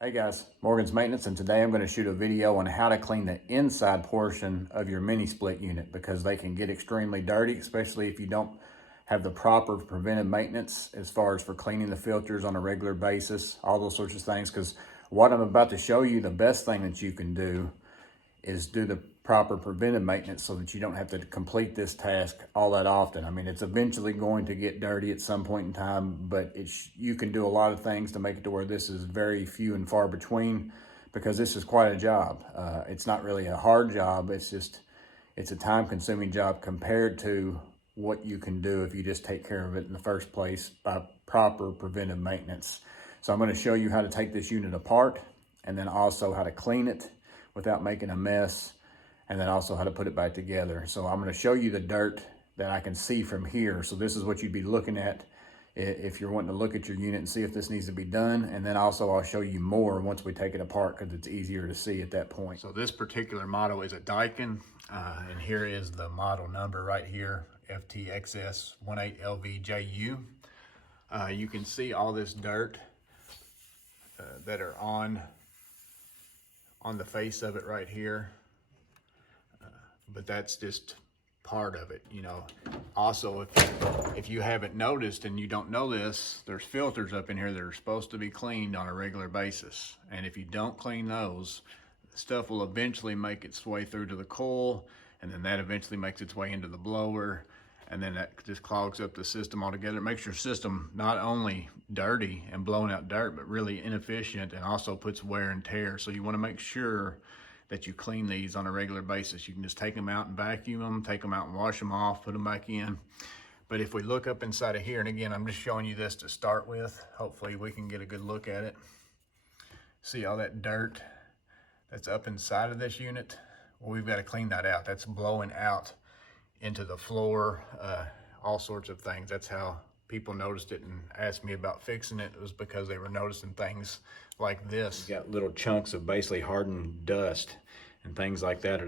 Hey guys, Morgan's Maintenance, and today I'm going to shoot a video on how to clean the inside portion of your mini split unit because they can get extremely dirty, especially if you don't have the proper preventive maintenance as far as for cleaning the filters on a regular basis, all those sorts of things. Because what I'm about to show you, the best thing that you can do is do the proper preventive maintenance so that you don't have to complete this task all that often. I mean, it's eventually going to get dirty at some point in time, but you can do a lot of things to make it to where this is very few and far between, because this is quite a job. It's not really a hard job. It's a time-consuming job compared to what you can do if you just take care of it in the first place by proper preventive maintenance. So I'm going to show you how to take this unit apart, and then also how to clean it without making a mess, and then also how to put it back together. So I'm going to show you the dirt that I can see from here. So this is what you'd be looking at if you're wanting to look at your unit and see if this needs to be done. And then also I'll show you more once we take it apart because it's easier to see at that point. So this particular model is a Daiken, and here is the model number right here, FTXS18LVJU. You can see all this dirt that are on the face of it right here, but that's just part of it, you know. Also, if you haven't noticed and you don't know this, there's filters up in here that are supposed to be cleaned on a regular basis, and if you don't clean those, stuff will eventually make its way through to the coil, and then that eventually makes its way into the blower, and then that just clogs up the system altogether. It makes your system not only dirty and blowing out dirt, but really inefficient, and also puts wear and tear. So you want to make sure that you clean these on a regular basis. You can just take them out and vacuum them, take them out and wash them off, put them back in. But if we look up inside of here, and again, I'm just showing you this to start with, hopefully we can get a good look at it. See all that dirt that's up inside of this unit? Well, we've got to clean that out. That's blowing out into the floor, all sorts of things. That's how people noticed it and asked me about fixing it. It was because they were noticing things like this. You got little chunks of basically hardened dust and things like that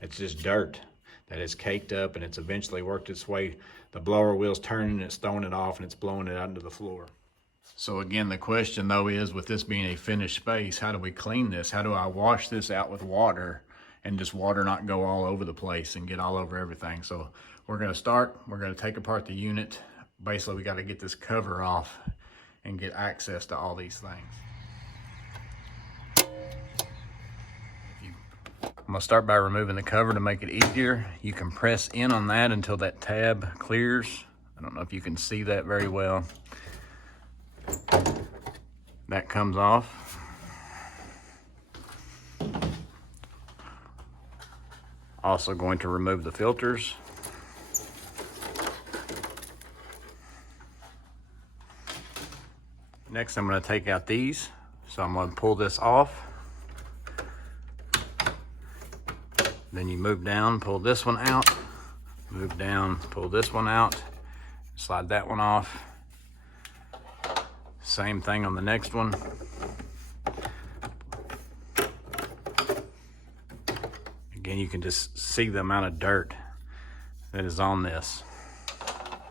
it's just dirt that is caked up, and it's eventually worked its way. The blower wheel's turning and it's throwing it off and it's blowing it out into the floor. So again, the question though is, with this being a finished space, how do we clean this? How do I wash this out with water and just water not go all over the place and get all over everything? So we're going to take apart the unit. Basically, we got to get this cover off and get access to all these things. I'm going to start by removing the cover to make it easier. You can press in on that until that tab clears. I don't know if you can see that very well. That comes off. Also going to remove the filters. Next, I'm going to take out these. So I'm going to pull this off. Then you move down, pull this one out. Move down, pull this one out. Slide that one off. Same thing on the next one. Again, you can just see the amount of dirt that is on this.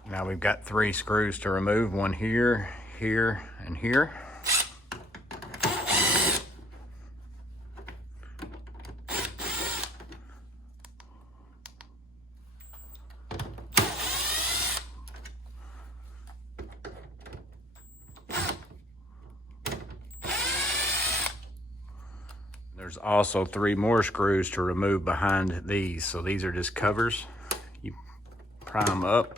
Now we've got 3 screws to remove, one here, here, and here. There's also 3 more screws to remove behind these. So these are just covers. You pry them up.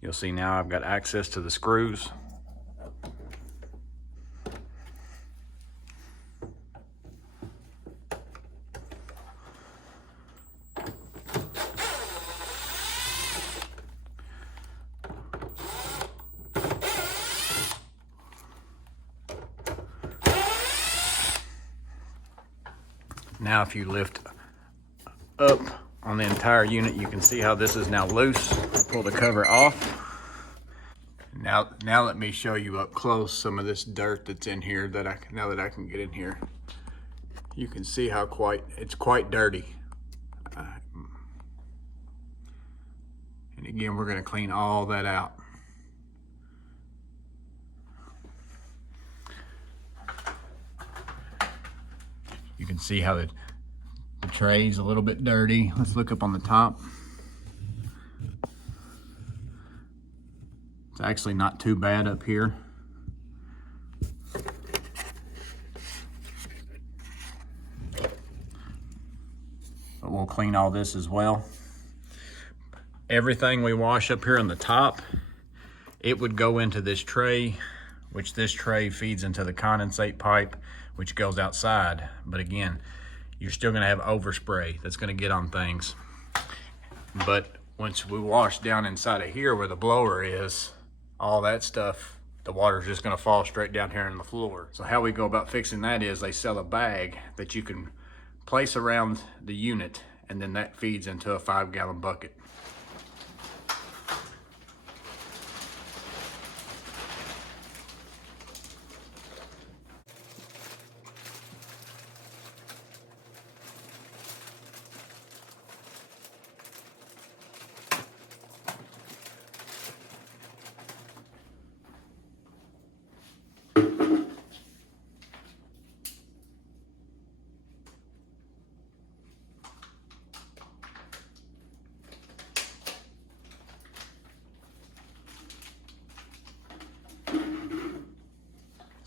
You'll see now I've got access to the screws. Now if you lift up on the entire unit, you can see how this is now loose. Pull the cover off. Now let me show you up close some of this dirt that's in here now that I can get in here. You can see how it's quite dirty. And again, we're going to clean all that out. can see how the tray's a little bit dirty. Let's look up on the top. It's actually not too bad up here. But we'll clean all this as well. Everything we wash up here on the top, it would go into this tray, which this tray feeds into the condensate pipe, which goes outside. But again, you're still gonna have overspray that's gonna get on things. But once we wash down inside of here where the blower is, all that stuff, the water's just gonna fall straight down here on the floor. So how we go about fixing that is they sell a bag that you can place around the unit, and then that feeds into a 5-gallon bucket.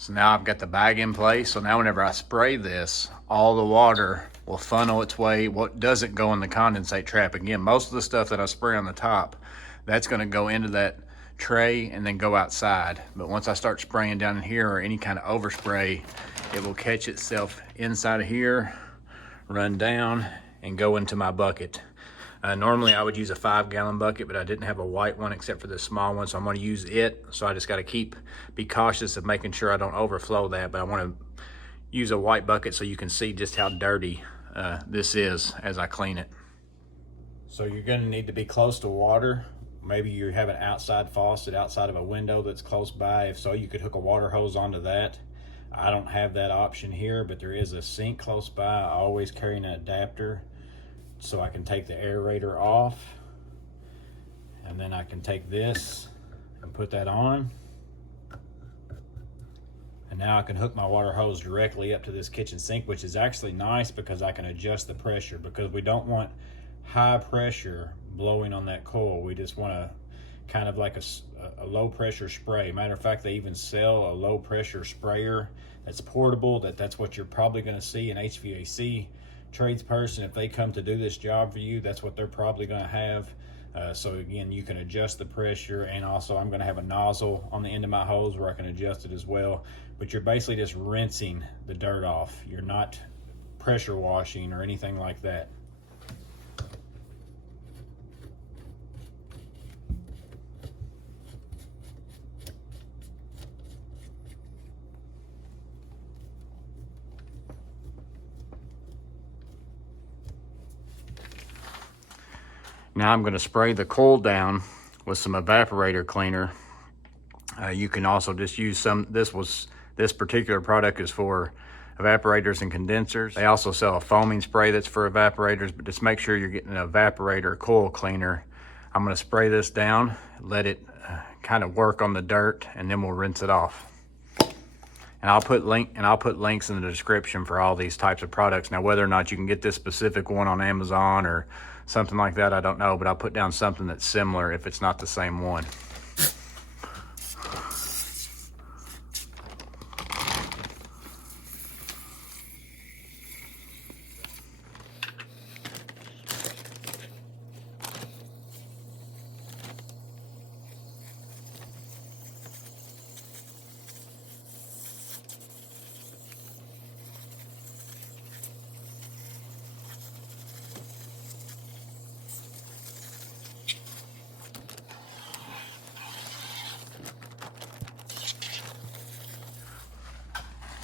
So now I've got the bag in place. So now whenever I spray this, all the water will funnel its way. What doesn't go in the condensate trap, again, most of the stuff that I spray on the top, that's gonna go into that tray and then go outside. But once I start spraying down in here or any kind of overspray, it will catch itself inside of here, run down, and go into my bucket. Normally I would use a 5-gallon bucket, but I didn't have a white one except for this small one, so I'm gonna use it. So I just gotta be cautious of making sure I don't overflow that, but I wanna use a white bucket so you can see just how dirty this is as I clean it. So you're gonna need to be close to water. Maybe you have an outside faucet outside of a window that's close by. If so, you could hook a water hose onto that. I don't have that option here, but there is a sink close by. I always carry an adapter so I can take the aerator off, and then I can take this and put that on, and now I can hook my water hose directly up to this kitchen sink, which is actually nice because I can adjust the pressure, because we don't want high pressure blowing on that coil. We just want to kind of like a low pressure spray. Matter of fact, they even sell a low pressure sprayer that's portable. That's what you're probably going to see an HVAC tradesperson, if they come to do this job for you, that's what they're probably going to have. So again, you can adjust the pressure, and also I'm going to have a nozzle on the end of my hose where I can adjust it as well. But you're basically just rinsing the dirt off. You're not pressure washing or anything like that. Now I'm going to spray the coil down with some evaporator cleaner. You can also just use some, this particular product is for evaporators and condensers. They also sell a foaming spray that's for evaporators, but just make sure you're getting an evaporator coil cleaner. I'm going to spray this down, let it kind of work on the dirt, and then we'll rinse it off. And I'll put links in the description for all these types of products. Now, whether or not you can get this specific one on Amazon or something like that, I don't know, but I'll put down something that's similar if it's not the same one.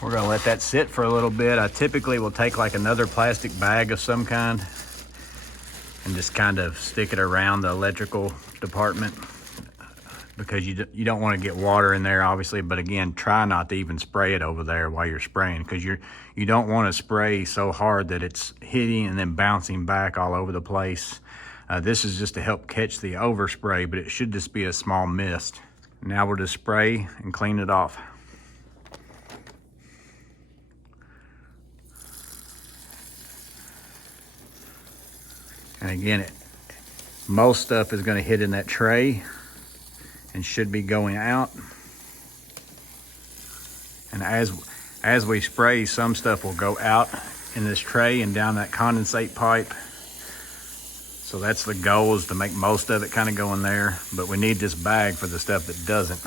We're gonna let that sit for a little bit. I typically will take like another plastic bag of some kind and just kind of stick it around the electrical department, because you don't want to get water in there, obviously. But again, try not to even spray it over there while you're spraying, because you don't want to spray so hard that it's hitting and then bouncing back all over the place. This is just to help catch the overspray, but it should just be a small mist. Now we'll just spray and clean it off. And again, most stuff is going to hit in that tray and should be going out. And as we spray, some stuff will go out in this tray and down that condensate pipe. So that's the goal, is to make most of it kind of go in there, but we need this bag for the stuff that doesn't.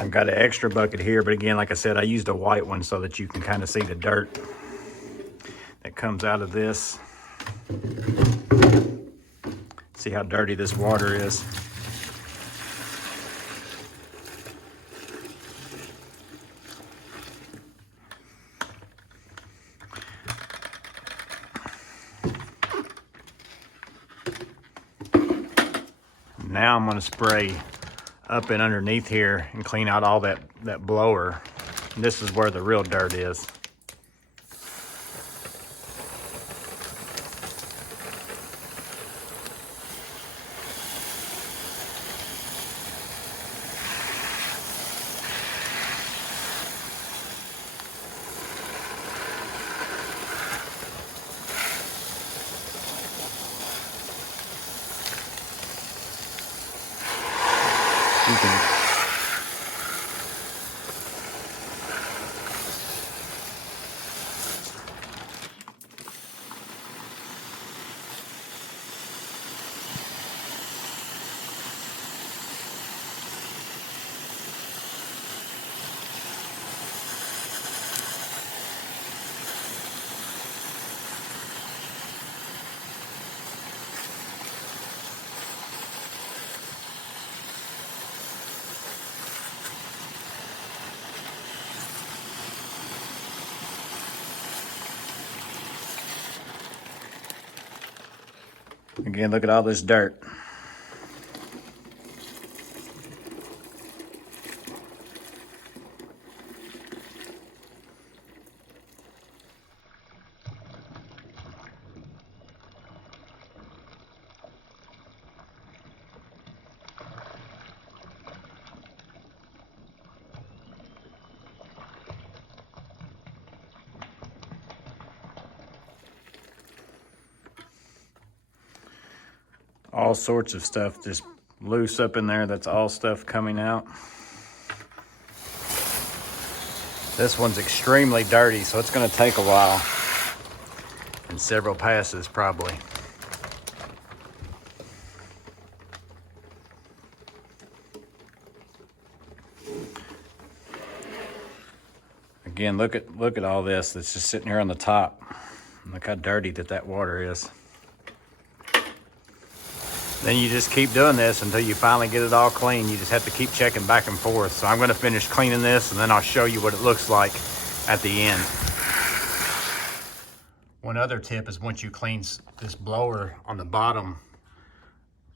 I've got an extra bucket here, but again, like I said, I used a white one so that you can kind of see the dirt that comes out of this. See how dirty this water is. Now I'm going to spray up and underneath here and clean out all that blower. And this is where the real dirt is. You can Again, look at all this dirt. All sorts of stuff just loose up in there. That's all stuff coming out. This one's extremely dirty, so it's going to take a while and several passes probably. Again, look at all this that's just sitting here on the top. Look how dirty that water is. Then you just keep doing this until you finally get it all clean. You just have to keep checking back and forth. So I'm going to finish cleaning this and then I'll show you what it looks like at the end. One other tip is once you clean this blower on the bottom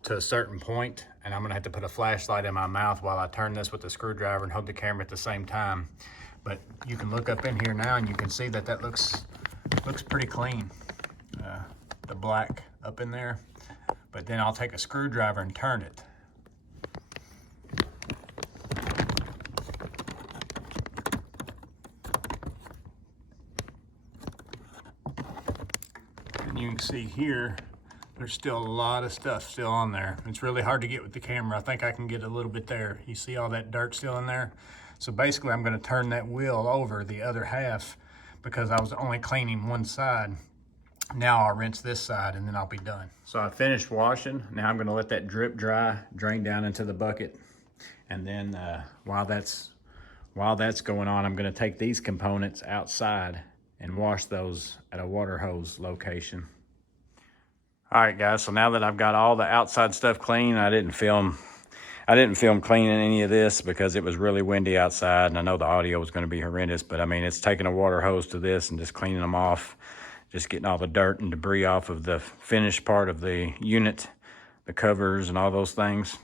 to a certain point, and I'm going to have to put a flashlight in my mouth while I turn this with the screwdriver and hold the camera at the same time. But you can look up in here now and you can see that looks pretty clean. The black up in there. But then I'll take a screwdriver and turn it. And you can see here, there's still a lot of stuff still on there. It's really hard to get with the camera. I think I can get a little bit there. You see all that dirt still in there? So basically I'm gonna turn that wheel over the other half because I was only cleaning one side. Now I'll rinse this side and then I'll be done. So I finished washing. Now I'm gonna let that drip dry, drain down into the bucket. And then while that's going on, I'm gonna take these components outside and wash those at a water hose location. All right, guys, so now that I've got all the outside stuff clean, I didn't film cleaning any of this because it was really windy outside, and I know the audio was gonna be horrendous, but I mean, it's taking a water hose to this and just cleaning them off, just getting all the dirt and debris off of the finished part of the unit, the covers and all those things.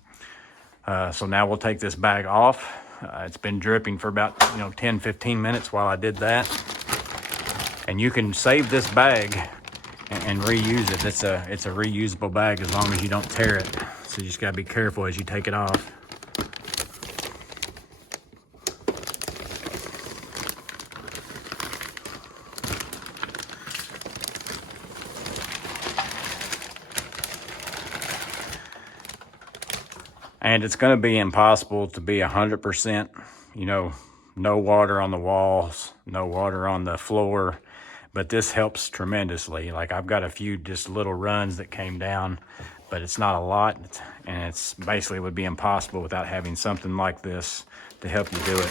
So now we'll take this bag off. It's been dripping for about 10-15 minutes while I did that. And you can save this bag and reuse it. It's a reusable bag as long as you don't tear it. So you just gotta be careful as you take it off. And it's gonna be impossible to be 100%, no water on the walls, no water on the floor. But this helps tremendously. Like I've got a few just little runs that came down, but it's not a lot, and it's basically would be impossible without having something like this to help you do it.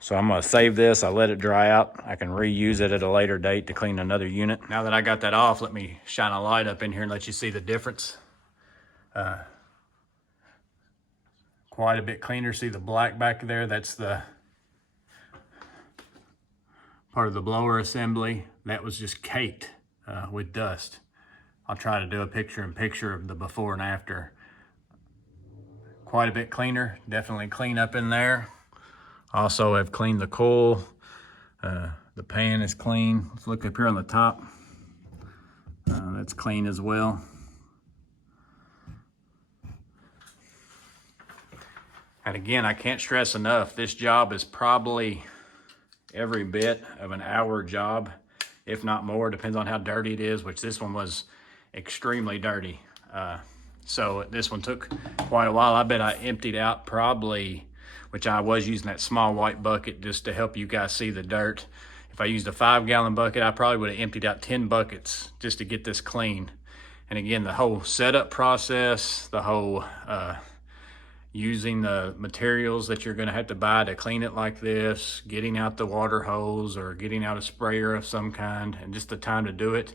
So I'm gonna save this, I let it dry out. I can reuse it at a later date to clean another unit. Now that I got that off, let me shine a light up in here and let you see the difference. Quite a bit cleaner. See the black back there? That's the part of the blower assembly that was just caked with dust. I'll try to do a picture-in-picture of the before and after. Quite a bit cleaner, definitely clean up in there. Also have cleaned the coil. The pan is clean. Let's look up here on the top. That's clean as well. And again, I can't stress enough, this job is probably every bit of an hour job, if not more, depends on how dirty it is, which this one was extremely dirty. So this one took quite a while. I bet I emptied out probably, which I was using that small white bucket just to help you guys see the dirt. If I used a 5-gallon bucket, I probably would have emptied out 10 buckets just to get this clean. And again, the whole setup process, the whole using the materials that you're going to have to buy to clean it like this, getting out the water hose or getting out a sprayer of some kind, and just the time to do it,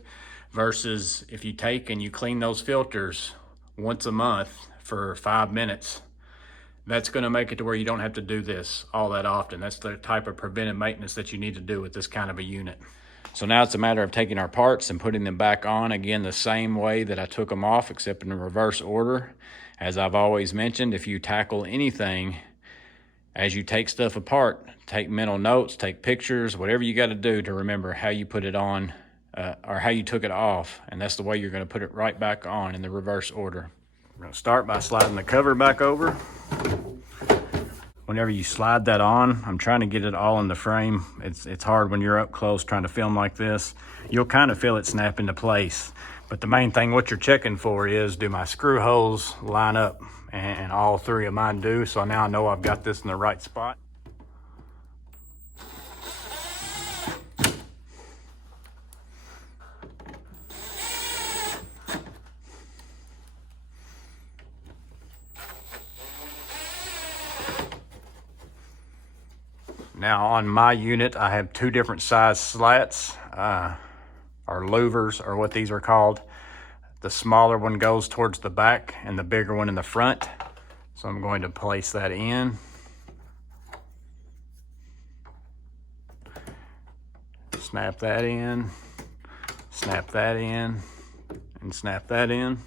versus if you take and you clean those filters once a month for 5 minutes, that's going to make it to where you don't have to do this all that often. That's the type of preventive maintenance that you need to do with this kind of a unit. So now it's a matter of taking our parts and putting them back on, again, the same way that I took them off, except in reverse order. As I've always mentioned, if you tackle anything, as you take stuff apart, take mental notes, take pictures, whatever you got to do to remember how you put it on or how you took it off. And that's the way you're going to put it right back on in the reverse order. We're going to start by sliding the cover back over. Whenever you slide that on, I'm trying to get it all in the frame. It's hard when you're up close trying to film like this. You'll kind of feel it snap into place. But the main thing what you're checking for is, do my screw holes line up? And all 3 of mine do. So now I know I've got this in the right spot. Now on my unit, I have 2 different size slats, or louvers, or what these are called. The smaller one goes towards the back and the bigger one in the front. So I'm going to place that in. Snap that in, snap that in, and snap that in.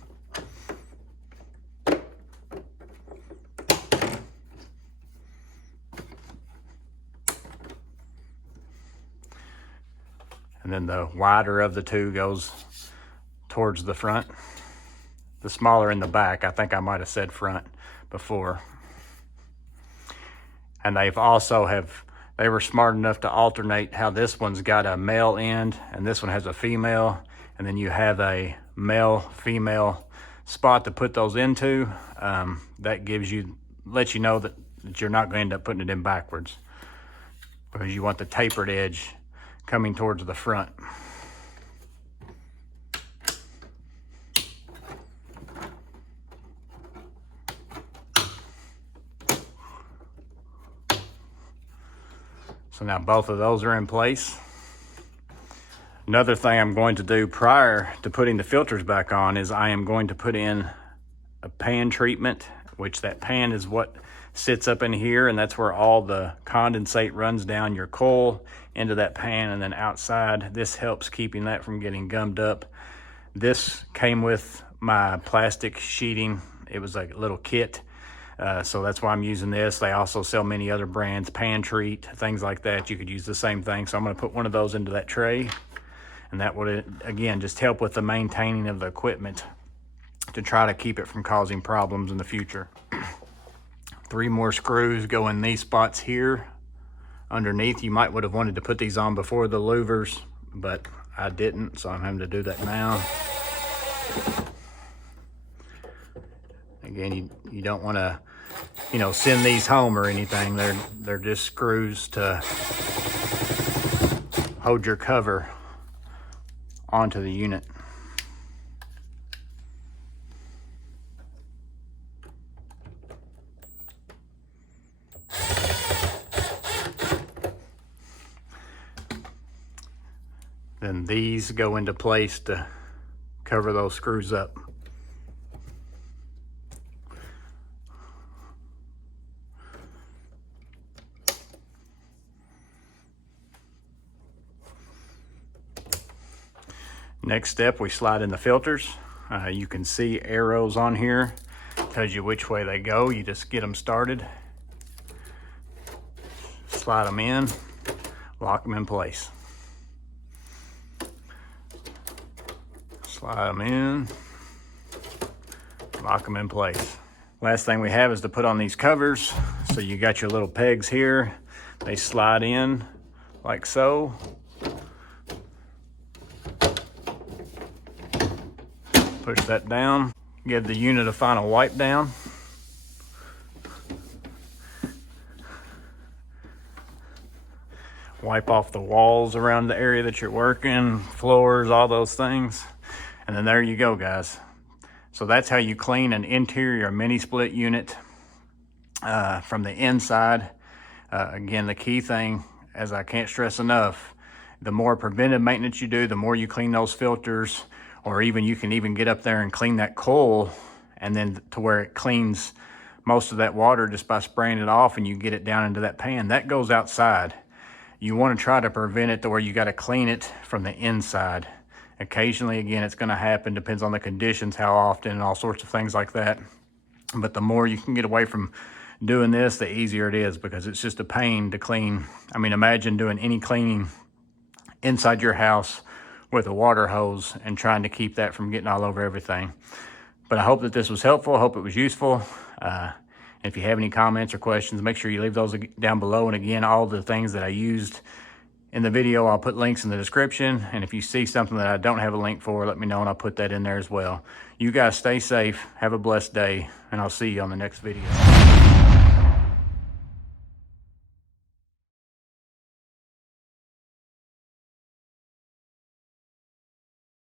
And then the wider of the 2 goes towards the front. The smaller in the back. I think I might have said front before. And they were smart enough to alternate how this one's got a male end and this one has a female. And then you have a male, female spot to put those into. That lets you know that that you're not going to end up putting it in backwards, because you want the tapered edge coming towards the front. So now both of those are in place. Another thing I'm going to do prior to putting the filters back on is I am going to put in a pan treatment, which that pan is what sits up in here, and that's where all the condensate runs down your coil into that pan and then outside. This helps keeping that from getting gummed up. This came with my plastic sheeting. It was like a little kit. So that's why I'm using this. They also sell many other brands, Pan Treat, things like that. You could use the same thing. So I'm going to put one of those into that tray, and that would, again, just help with the maintaining of the equipment to try to keep it from causing problems in the future. 3 more screws go in these spots here underneath. You might would have wanted to put these on before the louvers, but I didn't, so I'm having to do that now. Again, you don't want to, you know, send these home or anything. They're just screws to hold your cover onto the unit. Then these go into place to cover those screws up. Next step, we slide in the filters. You can see arrows on here, tells you which way they go. You just get them started, slide them in, lock them in place. Slide them in, lock them in place. Last thing we have is to put on these covers. So you got your little pegs here. They slide in like so. Push that down. Give the unit a final wipe down. Wipe off the walls around the area that you're working, floors, all those things. And then there you go, guys. So that's how you clean an interior mini split unit from the inside. Again, the key thing, as I can't stress enough, the more preventive maintenance you do, the more you clean those filters, or even you can even get up there and clean that coil, and then to where it cleans most of that water just by spraying it off, and you get it down into that pan. That goes outside. You want to try to prevent it to where you got to clean it from the inside. Occasionally, again, it's going to happen, depends on the conditions, how often, and all sorts of things like that. But the more you can get away from doing this, the easier it is, because it's just a pain to clean. I mean, imagine doing any cleaning inside your house with a water hose and trying to keep that from getting all over everything. But I hope that this was helpful. I hope it was useful. If you have any comments or questions, make sure you leave those down below. And again, all the things that I used in the video, I'll put links in the description. And if you see something that I don't have a link for, let me know and I'll put that in there as well. You guys stay safe, have a blessed day, and I'll see you on the next video.